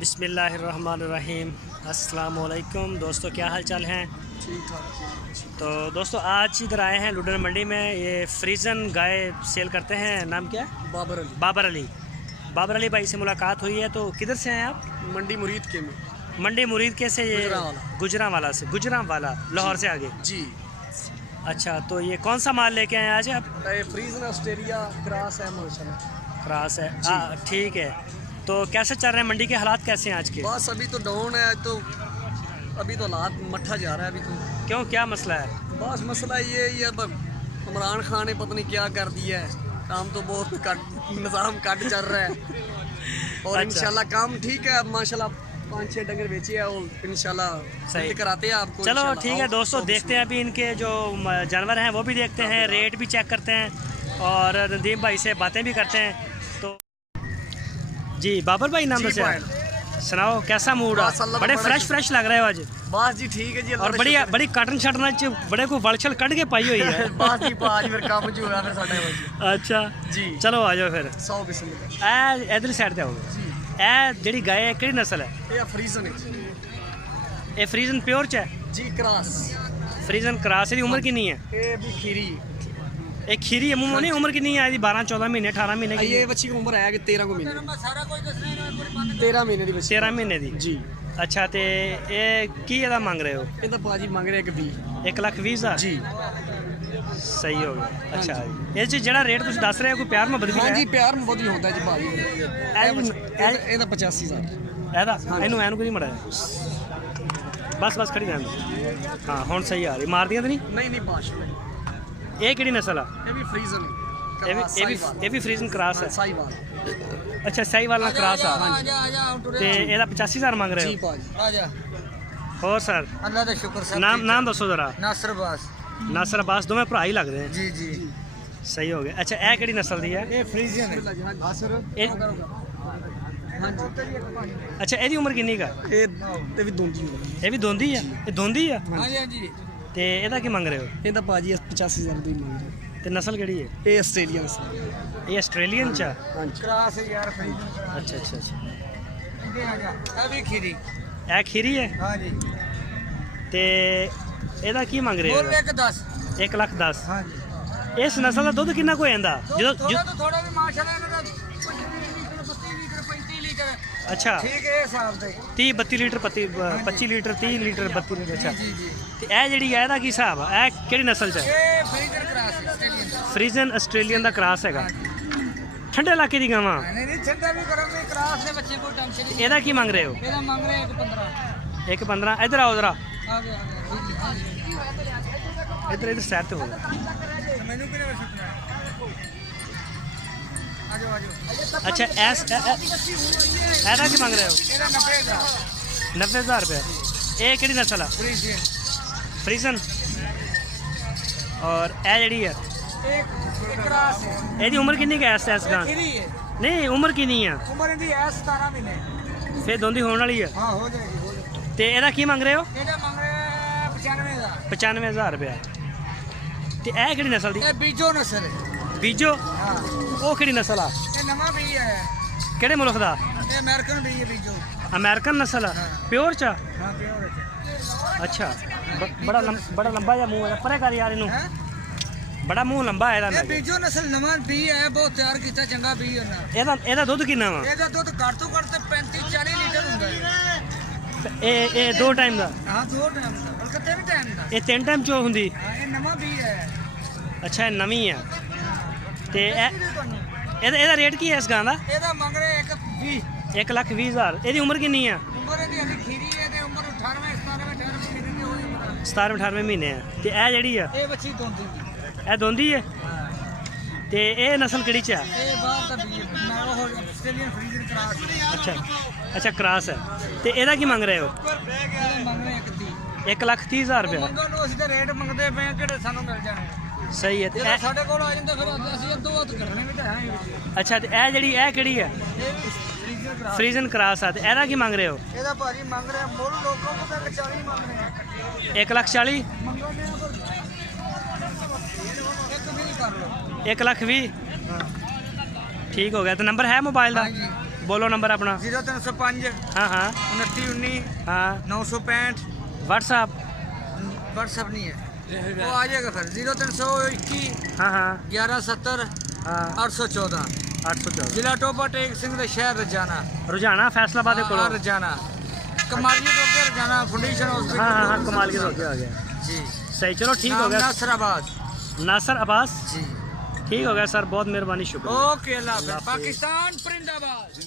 बिस्मिल्लाहिर्रहमानिर्रहीम। अस्सलाम वालेकुम दोस्तों, क्या हाल चाल हैं? ठीक ठाक। तो दोस्तों आज इधर आए हैं लुधियाना मंडी में। ये फ्रीजन गाय सेल करते हैं। नाम क्या है? बाबर अली। बाबर अली। बाबर अली भाई से मुलाकात हुई है। तो किधर से हैं आप? मंडी मुरीद के में। मंडी मुरीद के से? ये गुजरांवाला से। गुजरांवाला लाहौर से आगे जी। अच्छा, तो ये कौन सा माल लेके आए आज आप? ये फ्रीजन ऑस्ट्रेलिया क्रॉस है माशाल्लाह। क्रास है। ठीक है। तो कैसे चल रहे हैं मंडी के हालात, कैसे हैं आज के? बस अभी तो डाउन है, तो अभी तो हालात मट्ठा जा रहा है अभी तो। क्यों, क्या मसला है? बस मसला ये ही है, इमरान खान ने पता नहीं क्या कर दिया है। काम तो बहुत निज़ाम कट चल रहा है और अच्छा। इंशाल्लाह काम ठीक है। अब माशाल्लाह 5-6 डंगर बेचे हैं और इंशाल्लाह सही कराते हैं आपको। चलो ठीक है दोस्तों, देखते हैं अभी इनके जो जानवर हैं वो भी देखते हैं, रेट भी चेक करते हैं और नदीम भाई से बातें भी करते हैं। तो जी बाबर भाई नाम से सुनाओ, कैसा मूड है? बड़े फ्रेश लग रहे हो आज। बस जी ठीक है जी। और बड़ी काटन शटन च बड़े को वलछल कट के पाई हुई है। बस जी आज फिर काम जो होया फिर साडा जी। अच्छा जी चलो आ जाओ फिर। 100 बिस्मिल्लाह। ए इधर साइड ते आओ जी। ए जेडी गाय है केड़ी नस्ल है? ये फ्रीजन है जी। ये फ्रीजन प्योर च है जी क्रॉस। फ्रीजन क्रॉस दी उम्र कितनी है? ये भी खीरी। एक खीरी है मुंह नहीं, उम्र कितनी है इसकी? 12-14 महीने 18 महीने की? ये बच्ची की उम्र है कि 13 को महीने। 13 महीने दी बच्ची। 13 महीने दी जी। अच्छा, तो ये की ਇਹਦਾ ਮੰਗ ਰਹੇ ਹੋ? ਇਹਦਾ ਭਾਜੀ ਮੰਗ ਰਿਹਾ ਕਿ 20। 1,20,000 ਜੀ ਸਹੀ ਹੋ ਗਿਆ। ਅੱਛਾ ਇਹ ਚ ਜਿਹੜਾ ਰੇਟ ਤੁਸੀਂ ਦੱਸ ਰਹੇ ਹੋ ਕੋਈ ਪਿਆਰ ਮੁਹੱਬਤ ਵੀ ਹੈ? ਹਾਂਜੀ ਪਿਆਰ ਮੁਹੱਬਤ ਹੀ ਹੁੰਦਾ ਜੀ ਭਾਜੀ। ਇਹਦਾ 85,000। ਇਹਦਾ ਇਹਨੂੰ ਕੋਈ ਨਹੀਂ ਮੜਾਇਆ। ਬਸ ਖੜੀ ਰਹਿਣ ਦਿਓ। ਹਾਂ ਹੁਣ ਸਹੀ ਆ ਰਹੀ, ਮਾਰਦੀਆਂ ਤਾਂ ਨਹੀਂ? ਨਹੀਂ ਬਾਸ਼। ਇਹ ਕਿਹੜੀ ਨਸਲ ਆ? ਇਹ ਵੀ ਫਰੀਜ਼ਨ ਇਹ ਵੀ ਫਰੀਜ਼ਨ ਕ੍ਰਾਸ ਹੈ। ਸਾਈਵਾਲ। ਅੱਛਾ ਸਾਈਵਾਲ ਨਾਲ ਕ੍ਰਾਸ ਆ। ਤੇ ਇਹਦਾ 85,000 ਮੰਗ ਰਹੇ ਹੋ? ਜੀ ਭਾਜੀ ਆ ਜਾ। ਹੋਰ ਸਰ ਅੱਲਾ ਦਾ ਸ਼ੁਕਰ ਸਰ। ਨਾਮ ਦੱਸੋ ਜ਼ਰਾ। ਨਾਸਰ ਬਾਸ। ਨਾਸਰ ਅਬਾਸ, ਦੋਵੇਂ ਭਰਾ ਹੀ ਲੱਗਦੇ ਨੇ। ਜੀ ਜੀ ਸਹੀ ਹੋ ਗਿਆ। ਅੱਛਾ ਇਹ ਕਿਹੜੀ ਨਸਲ ਦੀ ਹੈ? ਇਹ ਫਰੀਜ਼ਨ ਹੈ ਨਾਸਰ। ਹਾਂਜੀ। ਅੱਛਾ ਇਹਦੀ ਉਮਰ ਕਿੰਨੀ ਕਾ? ਇਹ ਤੇ ਵੀ ਦੋਂਦੀ ਹੈ। ਇਹ ਵੀ ਦੋਂਦੀ ਆ? ਇਹ ਦੋਂਦੀ ਆ? ਹਾਂਜੀ ਹਾਂਜੀ। ਤੇ ਇਹਦਾ ਕੀ ਮੰਗ ਰਹੇ ਹੋ? ਇਹਦਾ ਭਾਜੀ 85,000 ਦੀ ਮੰਗ ਰਿਹਾ। ਤੇ ਨਸਲ ਕਿਹੜੀ ਹੈ? ਇਹ ਆਸਟ੍ਰੇਲੀਅਨ ਨਸਲ। ਇਹ ਆਸਟ੍ਰੇਲੀਅਨ ਚ ਆ? ਹਾਂਜੀ ਕ੍ਰਾਸ ਯਾਰ ਫਰੀਜ਼ਨ। ਅੱਛਾ ਇਹਦੇ ਆ ਜਾ। ਇਹ ਵੀ ਖੀਰੀ। ਇਹ ਖੀਰੀ ਹੈ? ਹਾਂਜੀ। ਤੇ ਇਹਦਾ ਕੀ ਮੰਗ ਰਹੇ ਹੋ? 1,10,000। ਹਾਂਜੀ। ਇਸ ਨਸਲ ਦਾ ਦੁੱਧ ਕਿੰਨਾ ਕੁ ਹੋ ਜਾਂਦਾ? ਜਦੋਂ ਥੋੜਾ ਵੀ ਮਾਸ਼ਾਅੱਲਾ ਇਹਨਾਂ ਦਾ 25 ਲੀਟਰ 32 ਲੀਟਰ 35 ਲੀਟਰ। ਅੱਛਾ ਠੀਕ ਹੈ ਇਹ ਹਿਸਾਬ ਦੇ 30-32 ਲੀਟਰ 25 ਲੀਟਰ 30 ਲੀਟਰ 32 ਲੀਟਰ। ਅੱਛਾ ਜੀ ਜੀ। ਤੇ ਇਹ ਜਿਹੜੀ ਹੈ ਇਹਦਾ ਕੀ ਹਿਸਾਬ ਆ? ਇਹ ਕਿਹੜੀ ਨਸਲ ਚ ਹੈ? ਇਹ Friesian cross Australian. Friesian Australian ਦਾ ਕ੍ਰਾਸ ਹੈਗਾ। ਠੰਡੇ ਇਲਾਕੇ ਦੀ ਗਾਵਾਂ? ਨਹੀਂ ਛੱਡਾ ਵੀ ਕਰਾਂਗੇ ਕ੍ਰਾਸ ਦੇ ਬੱਚੇ ਕੋਈ ਟੈਨਸ਼ਨ ਨਹੀਂ। ਇਹਦਾ ਕੀ ਮੰਗ ਰਹੇ ਹੋ? ਇਹਦਾ ਮੰਗ ਰਹੇ 1.15। 1,15। ਇੱਧਰ ਆਓ ਜ਼ਰਾ। ਆ ਗਿਆ ਇੱਧਰ ਸਾਈਡ ਤੇ ਹੋ ਜਾ। ਮੈਨੂੰ ਕਿਹਨੇ ਵਰਸ਼ਿਪਣਾ ਆ ਜਾਓ ਆ ਜਾਓ। ਅੱਛਾ ਇਹਦਾ ਕੀ ਮੰਗ ਰਹੇ ਹੋ? ਇਹਦਾ 90,000। 90,000 रुपये। ਇਹ ਕਿਹੜੀ ਨਸਲ ਆ? ਫਰੀਜ਼ਨ। ਔਰ ਇਹ ਜਿਹੜੀ ਹੈ ਇਹ ਕ੍ਰਾਸ ਹੈ। ਇਹਦੀ ਉਮਰ ਕਿੰਨੀ ਕੁ ਹੈ? ਇਸ ਗਾਂ ਖੀਰੀ ਹੈ। ਨਹੀਂ ਉਮਰ ਕਿੰਨੀ ਆ? ਉਮਰ ਇਹਦੀ ਹੈ 17 ਮਹੀਨੇ। ਫਿਰ ਦੋਂਦੀ ਹੋਣ ਵਾਲੀ ਹੈ? ਹਾਂ ਹੋ ਜਾਏਗੀ। ਤੇ ਇਹਦਾ ਕੀ ਮੰਗ ਰਹੇ ਹੋ? ਇਹਦਾ ਮੰਗ ਰਿਹਾ 95,000। 95,000 रुपये। ਤੇ ਇਹ ਕਿਹੜੀ ਨਸਲ ਦੀ? ਇਹ ਬੀਜੋ ਨਸਲ ਹੈ। ਬੀਜੋ? ਹਾਂ ਉਹ ਕਿਹੜੀ ਨਸਲ ਆ? ਇਹ ਨਵਾਂ ਬੀ ਹੈ। ਕਿਹੜੇ ਮੁਲਕ ਦਾ? ਇਹ ਅਮਰੀਕਨ ਬੀ ਹੈ ਬੀਜੋ। ਅਮਰੀਕਨ ਨਸਲ ਆ? ਪਿਓਰ ਚ? ਹਾਂ ਪਿਓਰ ਹੈ। ਅੱਛਾ ਬੜਾ ਲੰਬਾ ਜਿਹਾ ਮੂੰਹ ਹੈ। ਪਰੇ ਕਰ ਯਾਰ ਇਹਨੂੰ। ਹੈ ਬੜਾ ਮੂੰਹ ਲੰਬਾ ਹੈ ਇਹ ਇਹਦਾ। ਬੀਜੋ ਨਸਲ ਨਵਾਂ ਬੀ ਹੈ, ਬਹੁਤ ਤਿਆਰ ਕੀਤਾ ਚੰਗਾ ਬੀ ਉਹਨਾਂ। ਇਹਦਾ ਦੁੱਧ ਕਿੰਨਾ ਵਾ? ਇਹਦਾ ਦੁੱਧ ਘੱਟ ਤੋਂ ਘੱਟ 35-40 ਲੀਟਰ ਹੁੰਦਾ ਹੈ। ਇਹ 2 ਟਾਈਮ ਦਾ? ਹਾਂ 2 ਟਾਈਮ ਦਾ ਬਲਕਿ 3 ਟਾਈਮ ਦਾ। ਇਹ 3 ਟਾਈਮ ਚੋ ਹੁੰਦੀ? ਹਾਂ ਇਹ ਨਵਾਂ ਬੀ ਹੈ। ਅੱਛਾ ਇਹ ਨਵੀਂ ਆ। ਤੇ ਇਹਦਾ ਰੇਟ ਕੀ ਹੈ ਇਸ ਗਾਂ ਦਾ? ਇਹਦਾ ਮੰਗ ਰਹੇ 1,20,000। 1,20,000। ਇਹਦੀ ਉਮਰ ਕਿੰਨੀ ਆ? ਉਮਰ ਇਹਦੀ ਅਜੇ ਖੀਰੀ ਹੈ ਤੇ ਉਮਰ 18 ਮਹੀਨੇ ਦੀ ਹੋਈ ਉਮਰ। 17-18 ਮਹੀਨੇ ਆ। ਤੇ ਇਹ ਜਿਹੜੀ ਆ ਇਹ ਬੱਚੀ ਦੋਂਦੀ ਇਹ ਦੋਂਦੀ ਹੈ? ਤੇ ਇਹ ਨਸਲ ਕਿਹੜੀ ਚ ਆ? ਇਹ ਬਾਹਰ ਦਾ ਬੀ ਹੈ। ਮੈਂ ਉਹ ਆਸਟ੍ਰੇਲੀਅਨ ਫਰੀਜ਼ਨ ਕ੍ਰਾਸ। ਅੱਛਾ ਕ੍ਰਾਸ ਹੈ। ਤੇ ਇਹਦਾ ਕੀ ਮੰਗ ਰਹੇ ਹੋ? ਇਹਦਾ ਮੰਗ ਰਹੇ 1,30,000। 1,30,000 ਰੁਪਏ। ਮੰਗਣ ਨੂੰ ਅਸੀਂ ਤਾਂ ਰੇਟ ਮੰਗਦੇ ਪਏ ਕਿਹੜੇ ਸਾਨੂੰ ਮਿਲ ਜਾਣੇ। ਸਹੀ ਹੈ। ਤੇ ਜੇ ਸਾਡੇ ਕੋਲ ਆ ਜਾਂਦੇ ਫਿਰ ਅਸੀਂ ਅੱਧੋ ਵੱਧ ਕਰਨੇ ਵੀ ਤਾਂ ਹੈ। ਅੱਛਾ ਤੇ ਇਹ ਕਿਹੜੀ ਹੈ? ਇਹ ਫਰੀਜ਼ਨ ਕ੍ਰਾਸ। ਫਰੀਜ਼ਨ ਕ੍ਰਾਸ ਆ। ਤੇ ਇਹਦਾ ਕੀ ਮੰਗ ਰਹੇ ਹੋ? ਇਹਦਾ ਭਾਜੀ ਮੰਗ ਰਿਹਾ ਮੁੱਲ ਲੋਕਾਂ ਕੋਲ ਤਾਂ 40 ਮੰਗ ਰਹੇ 1,40,000? ਮੰਗੋ ਨੇ ਪਰ ਇੱਕ ਵੀ ਕਰ ਲਓ। 1,20,000? ठीक हो गया। तो नंबर है मोबाइल का? बोलो नंबर अपना। 0305 हाँ हाँ 29 19 हाँ 965। व्हाट्सअप। व्हाट्सअप नहीं है, वो आ जाएगा फिर 0321 हाँ हाँ 1170 हाँ 814। 814 ਜ਼ਿਲ੍ਹਾ ਟੋਪਾ ਟੇਕ ਸਿੰਘ ਦਾ ਸ਼ਹਿਰ ਰਜਾਨਾ। रुझाना फैसलाबाद के कोलो। ਰਜਾਨਾ ਕਮਾਲੀਆ ਤੋਂ ਅੱਗੇ ਰਜਾਨਾ ਫਾਊਂडेशन हॉस्पिटल। हाँ हाँ हाँ कमाल के हो गया जी सही। चलो ठीक हो गया। नासराबाद नासर अब्बास जी। ठीक हो गया सर, बहुत मेहरबानी, शुक्रिया। ओके अल्लाह हाफ़िज़। पाकिस्तान परिंदाबाद।